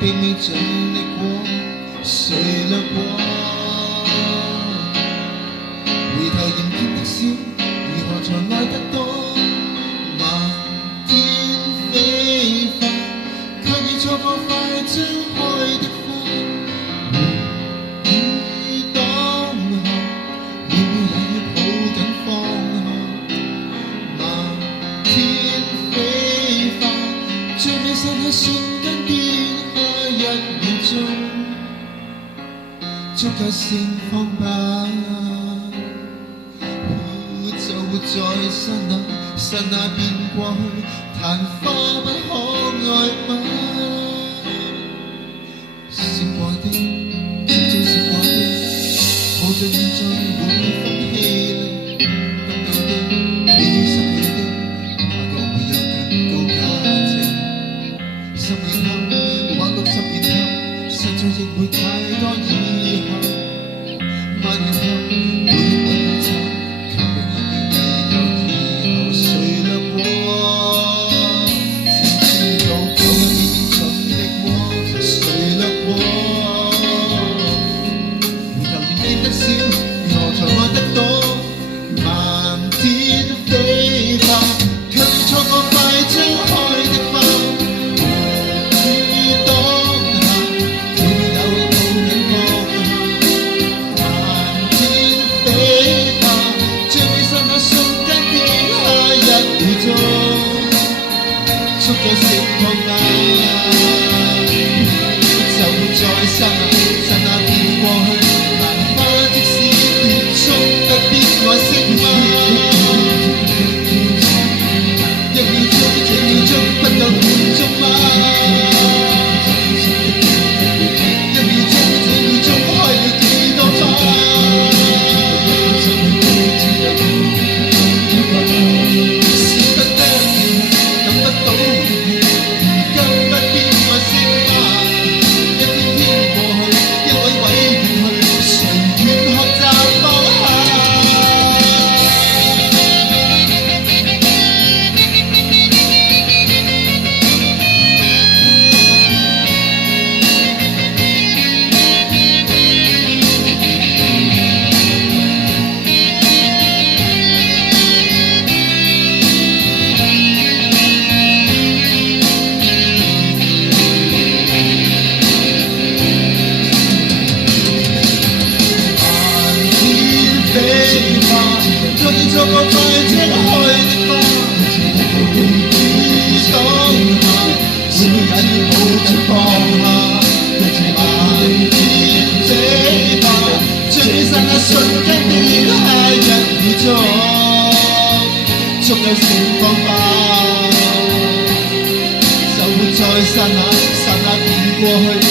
並未盡力過，誰掠過？回頭仍見得少，如何才愛得多？漫天飛花，卻已錯過快張開的花。回憶當下，每秒也要抱緊放下。漫天飛花，最美散下瞬間跌下1秒鐘，足夠盛放吧。就活在剎那便過去，曇花不可愛嗎？閃過的，始終閃過的，無盡現在會分氣力，得到的比失去的，下個會有更高價值。10年後或60年後，實在亦會太多以後。萬年後，每一個差。足夠釋放吧，就活在剎那便過去，曇花即使結束，不必愛惜嗎？1秒鐘，這秒鐘不夠滿足嗎？1秒鐘，這秒鐘開了幾多花？可以錯過快張開的花，當下每秒也要抱緊放下。漫天飛花，最美剎那瞬間跌下1秒鐘，足夠盛放吧。就活在剎那便過去。